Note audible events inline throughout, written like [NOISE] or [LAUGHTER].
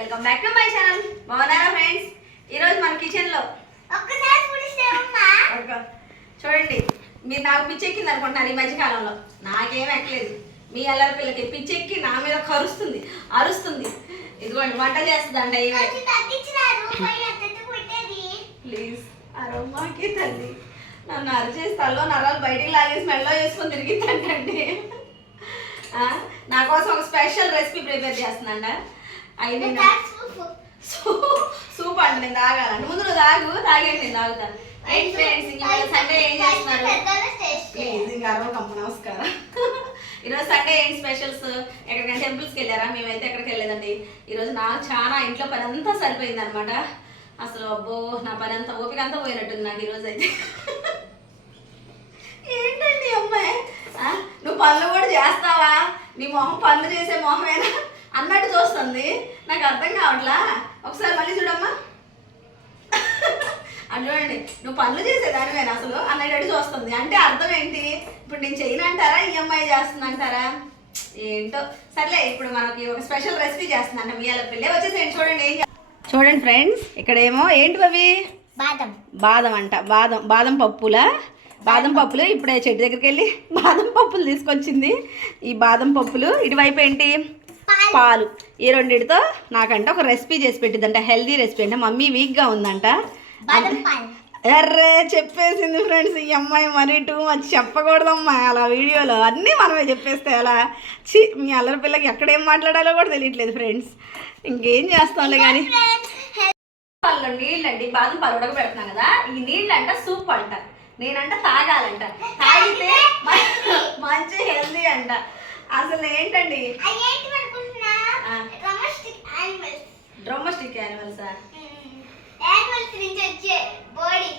Welcome back to my channel బాగున్నారా friends ఈరోజు మన కిచెన్లో ఒక్కసారి ఒక చూడండి మీరు నాకు పిచ్చెక్కింది అనుకుంటున్నారు ఈ మధ్యకాలంలో నాకేం ఎక్కలేదు. మీ అల్లరి పిల్లకి పిచ్చెక్కి నా మీద కరుస్తుంది అరుస్తుంది. ఇదిగోండి వంట చేస్తుందంట ప్లీజ్ అరమ్మాకి తల్లి. నన్ను అరిచేసి తల్లో నరాలు బయటికి లాగేసి మెడలో వేసుకొని తిరిగిద్దంటండి. ఆ, నా కోసం ఒక స్పెషల్ రెసిపీ ప్రిపేర్ చేస్తుందంట. సూ- సూప్ అంట నేను తాగాలంట ముందు నువ్వు తాగు తాగేసి నేను తాగుతాను రైట్ ఫ్రెండ్స్ ఇవాళ సండే ఏం చేస్తున్నారు? ప్లీజ్ ఇంకా అరవకమ్మ నమస్కారం. [LAUGHS] ఈరోజు సండే ఏంటి స్పెషల్స్ ఎక్కడికైనా టెంపుల్స్కి వెళ్ళారా? మేమైతే ఎక్కడికి వెళ్ళలేదండి. ఈరోజు నాకు చాలా ఇంట్లో పని అంతా సరిపోయింది అనమాట అసలు అబ్బో నా పని అంతా ఓపిక అంతా పోయినట్టుంది నాకు ఈరోజు అయితే. [LAUGHS] ఏంటండి అమ్మాయి? నువ్వు పనులు కూడా చేస్తావా? నీ మొహం పనులు చేసే మొహమేనా? అన్నట్టు చూస్తుంది. నాకు అర్థం కావట్లా? ఒకసారి మళ్ళీ చూడమ్మా. అని చూడండి. నువ్వు పనులు చేసేదానివేనా అసలు అన్నట్టు చూస్తుంది. అంటే అర్థం ఏంటి? ఇప్పుడు నేను చేయను అంటారా ఈఎంఐ చేస్తుంది అంటారా ఏంటో. సర్లే ఇప్పుడు మనకి ఒక స్పెషల్ రెసిపీ చేస్తుందంట మీ అలా పిల్లే వచ్చేసేయండి. చూడండి ఏం చూడండి ఫ్రెండ్స్ ఇక్కడేమో ఏంటి అవి బాదం. బాదం అంట. బాదం బాదం పప్పులా? బాదం పప్పులు. ఇప్పుడే చెట్టు దగ్గరికి వెళ్ళి బాదం పప్పులు తీసుకొచ్చింది. ఈ బాదం పప్పులు ఇటువైపు ఏంటి? పాలు. ఈ రెండిటితో నాకంట ఒక రెసిపీ చేసి పెట్టిందంట హెల్దీ రెసిపీ అంటే మమ్మీ వీక్గా ఉందంట. ఎర్రే చెప్పేసింది ఫ్రెండ్స్. ఈ అమ్మాయి మరీ టూ మచ్ చెప్పకూడదమ్మా. అలా వీడియోలో అన్నీ మనమే చెప్పేస్తే అలా చి మీ అల్లరి పిల్లకి ఎక్కడేం మాట్లాడాలో కూడా తెలియట్లేదు ఫ్రెండ్స్. ఇంకేం చేస్తాంలే కానీ పాలలో నీళ్ళండి బాదం పాలు ఉడకబెడుతున్నాం కదా. ఈ నీళ్ళంట సూప్ అంట. నేనంట తాగాలంట. తాగితే మంచి హెల్దీ అంట. అసలు ఏంటండి? యానిమల్స్ డ్రొమస్టిక్ యానిమల్సా యానిమల్స్ నుంచి వచ్చే బాడీ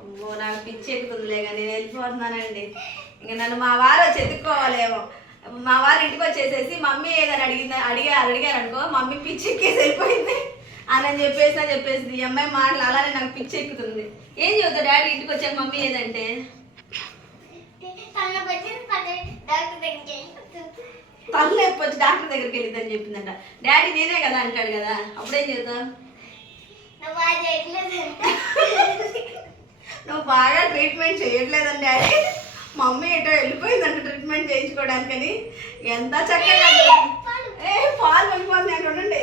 అమ్మో నాకు పిచ్చి ఎక్కుతుందిలే కానీ నేను వెళ్ళిపోతున్నానండి. ఇంకా నన్ను మా వారు వచ్చి ఎత్తుక్కోవాలేమో. మా వారు ఇంటికి వచ్చేసేసి మమ్మీ ఏదని అడిగింది అడిగారు అడిగారు అనుకో మమ్మీ పిచ్చి ఎక్కేసి వెళ్ళిపోయింది. అని అని చెప్పేసి అని చెప్పేసి ఈ అమ్మాయి మాటలు అలానే నాకు పిచ్చి ఎక్కుతుంది. ఏం చెబుతా డాడీ ఇంటికి వచ్చాక మమ్మీ ఏదంటే? డాక్టర్ తల్లి వచ్చి డాక్టర్ దగ్గరికి వెళ్ళిద్దని చెప్పిందంట. డాడీ నేనే కదా అంటాడు కదా. అప్పుడేం చెబుతావు నువ్వు బాగా ట్రీట్మెంట్ చేయట్లేదని డాడీ. మమ్మీ ఎటో వెళ్ళిపోయిందంట ట్రీట్మెంట్ చేయించుకోవడానికని. ఎంత చక్కగా ఏ పాలు పడిపోతుంది ఉండండి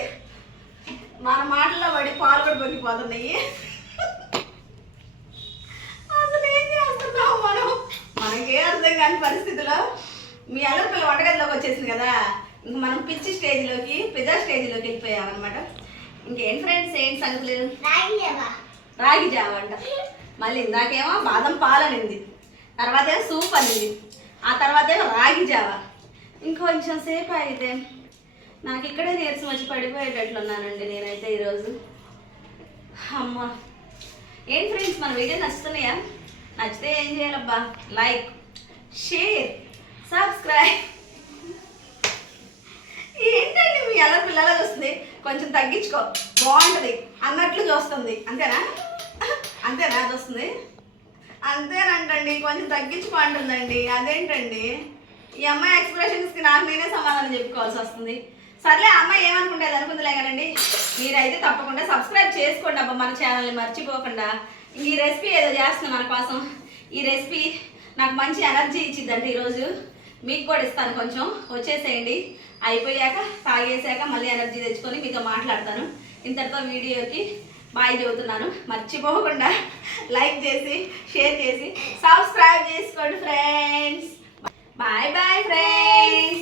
మన మాటల్లో పడి పాలు కూడా పడిపోతున్నాయి. అసలు ఏం చేస్తున్నాం మనం? మనకే అర్థం కాని పరిస్థితిలో మీ అల్లరి పిల్ల వంటగదిలోకి వచ్చేసింది కదా ఇంక మనం పిచ్చి స్టేజ్లోకి పిజ్జా స్టేజ్లోకి వెళ్ళిపోయామన్నమాట. ఇంకేం ఫ్రెండ్స్ ఏంటి సంగతులు? రాగిలేవా రాగి జావ అంట. మళ్ళీ ఇందాకేమో బాదం పాలు అనింది. తర్వాత ఏమో సూప్ అనింది. ఆ తర్వాత ఏమో రాగి జావ. ఇంకొంచెం సేపు అయితే నాకు ఇక్కడే నీరసం వచ్చి పడిపోయేటట్లున్నానండి నేనైతే ఈరోజు. అమ్మ. ఏం ఫ్రెండ్స్ మన వీడియో నచ్చుతున్నాయా? నచ్చితే ఏం చేయాలబ్బా? Like share తగ్గించుకో. బాగుంటుంది. అన్నట్లు చూస్తుంది. అంతేనా? అంతేనా? చూస్తుంది. అంతేనంటండి. కొంచెం తగ్గించుకోండి అదేంటండి? ఈ అమ్మాయి ఎక్స్ప్రెషన్స్కి నాకు నేనే సమాధానం చెప్పుకోవాల్సి వస్తుంది. సర్లే అమ్మాయి అమ్మాయి ఏమనుకుంటేది అనుకుందిలే కదండి. మీరైతే తప్పకుండా సబ్స్క్రైబ్ చేసుకోండి అబ్బా మన ఛానల్ని మర్చిపోకుండా. ఈ రెసిపీ ఏదో చేస్తుంది మన కోసం. ఈ రెసిపీ నాకు మంచి ఎనర్జీ ఇచ్చిందండి ఈరోజు. మీకు కూడా ఇస్తాను కొంచెం. వచ్చేసేయండి. అయిపోయాక తాగేసాక మళ్ళీ ఎనర్జీ తెచ్చుకొని మీతో మాట్లాడతాను. ఇంతటితో వీడియోకి బాయ్ చెబుతున్నాను. మర్చిపోకుండా లైక్ చేసి షేర్ చేసి సబ్స్క్రైబ్ చేసుకోండి ఫ్రెండ్స్. Bye bye friends.